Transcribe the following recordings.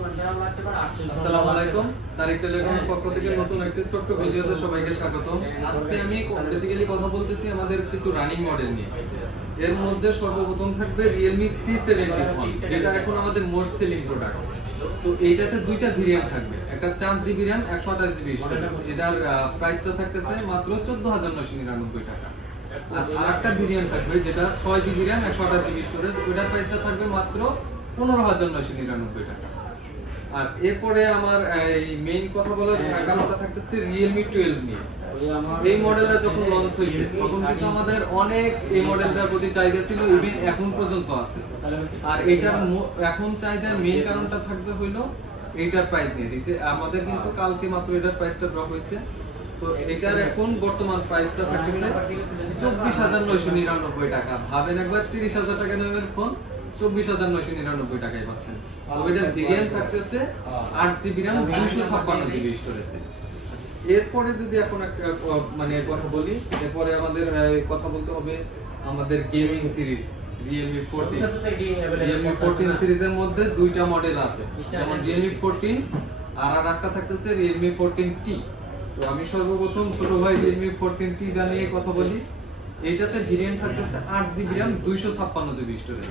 আসসালামু আলাইকুম। তারিক টেলিকমের পক্ষ থেকে নতুন একটি ছোট্ট ভিডিওতে সবাইকে স্বাগতম। আজকে আমি বেসিক্যালি কথা বলতেছি আমাদের কিছু রানিং মডেল নিয়ে। এর মধ্যে সর্বপ্রথম থাকবে Realme C70 ফোন যেটা এখন আমাদের মোস্ট সেলিং প্রোডাক্ট তো এইটাতে দুইটা ভেরিয়েন্ট থাকবে। একটা চার জিবি র্যাম একশো আঠাশ জিবি এটার প্রাইসটা থাকতেছে মাত্র চোদ্দ হাজার নয়শো নিরানব্বই টাকা। আর আরেকটা ভেরিয়েন্ট থাকবে যেটা ছয় জিবি র্যাম একশো আঠাশ জিবি স্টোরেজ ওটার প্রাইসটা থাকবে মাত্র পনেরো হাজার নয়শো নিরানব্বই টাকা। আর এরপরে আমার এই মেইন কথা বলার কারণটা থাকতেছে রিয়েলমি টুয়েলভ নিয়ে। এই মডেলটা যখন লঞ্চ হয়েছে তখন কিন্তু আমাদের অনেক এই মডেলটার প্রতি চাহিদা ছিল ইভেন এখন পর্যন্ত আছে। আর এটার এখন চাহিদার মেইন কারণটা থাকবে হইল এইটার প্রাইস নিয়ে। আমাদের কিন্তু কালকে মাত্র এটার প্রাইসটা ড্রপ হয়েছে। তো এটার এখন বর্তমান প্রাইসটা থাকতেছে চব্বিশ হাজার নয়শো নিরানব্বই টাকা। ভাবেন একবার তিরিশ হাজার টাকা দামের ফোন চব্বিশ হাজার নয়শো নিরানব্বই টাকায় পাচ্ছেন। তো এটার ভেরিয়েন্ট থাকতেছে আট জিবি র্যাম দুইশো ছাপ্পান্ন জিবি স্টোরেজে এরপরে যদি এখন একটা মানে কথা বলি এরপরে আমাদের কথা বলতে হবে আমাদের gaming series Realme fourteen Realme fourteen সিরিজের মধ্যে দুইটা মডেল আছে। যেমন রিয়েলমি ফোরটিন আর আর একটা থাকতেছে রিয়েলমি ফোরটিন টি তো আমি সর্বপ্রথম ছোট ভাই রিয়েলমি ফোরটিন টি নিয়ে কথা বলি। এইটাতে ভেরিয়েন্ট থাকতেছে আট জিবি র্যাম দুইশো ছাপ্পান্ন জিবি স্টোরেজ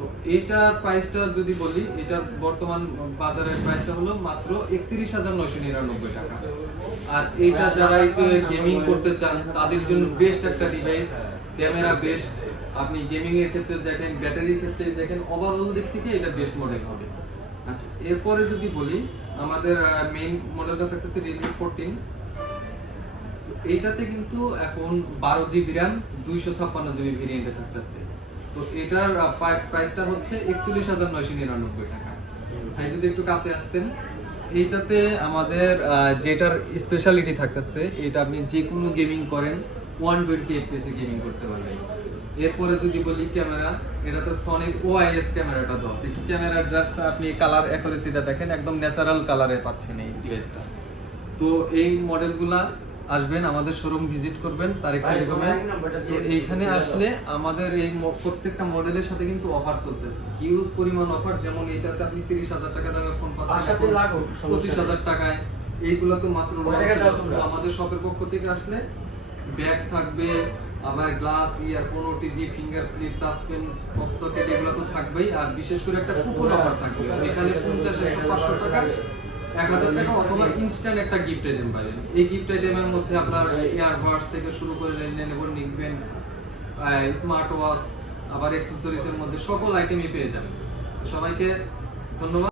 তো এইটার প্রাইসটা যদি বলি, এটার বর্তমান বাজারের প্রাইসটা হলো মাত্র একত্রিশ হাজার নয়শো নিরানব্বই টাকা। আর যারা গেমিং করতে চান, তাদের জন্য বেস্ট একটা ডিভাইস ক্যামেরা বেস্ট আপনি গেমিং এর ক্ষেত্রে দেখেন ব্যাটারির ক্ষেত্রে দেখেন ওভারঅল দিক থেকে এটা বেস্ট মডেল হবে। আচ্ছা এরপরে যদি বলি, আমাদের মেইন মডেলটা থাকতেছে রিয়েলমি ফোরটিন এইটাতে কিন্তু এখন বারো জিবি র্যাম দুইশো ছাপ্পান্ন জিবি ভেরিয়েন্টে থাকতেছে। তো এটার প্রাইসটা হচ্ছে একচল্লিশ হাজার নয়শো নিরানব্বই টাকা। ভাই, যদি একটু কাছে আসতেন, এইটাতে আমাদের যেটার স্পেশালিটি থাকতেছে, এটা আপনি যে কোনো গেমিং করেন ওয়ান টোয়েন্টি এফপিএস গেমিং করতে পারবেন। এরপরে যদি বলি ক্যামেরা, এটাতে সনিক ওআইএস ক্যামেরাটা দেওয়া আছে। ক্যামেরার জাস্ট আপনি কালার অ্যাকুরেসিটা দেখেন, একদম ন্যাচারাল কালারে পাচ্ছেন এই ডিভাইসটা তো এই মডেলগুলা আসবেন আমাদের শোরুম ভিজিট করবেন তারিখ টেলিকমে তো এইখানে আসলে আমাদের এই প্রত্যেকটা মডেলের সাথে কিন্তু অফার চলতেছে। হিউজ পরিমাণ অফার যেমন এইটাতে আপনি তিরিশ হাজার টাকা দামের ফোন পাচ্ছেন পঁচিশ হাজার টাকায়। এইগুলো তো মাত্র আমাদের শপের পক্ষ থেকে আসলে ব্যাগ থাকবে আবার glass earphone OTG finger slip touch pen pop এগুলো তো থাকবেই। আর বিশেষ করে একটা কুপন অফার থাকবে। এখানে পঞ্চাশ একশো পাঁচশো টাকা এক হাজার টাকা অথবা ইনস্ট্যান্ট একটা গিফট আইটেম পাবেন। এই গিফট আইটেমের মধ্যে আপনার ইয়ারবাডস থেকে শুরু করে নেবেন নিকবেন স্মার্ট ওয়াচ আবার অ্যাক্সেসরিজের মধ্যে সকল আইটেমই পেয়ে যাবেন। সবাইকে ধন্যবাদ।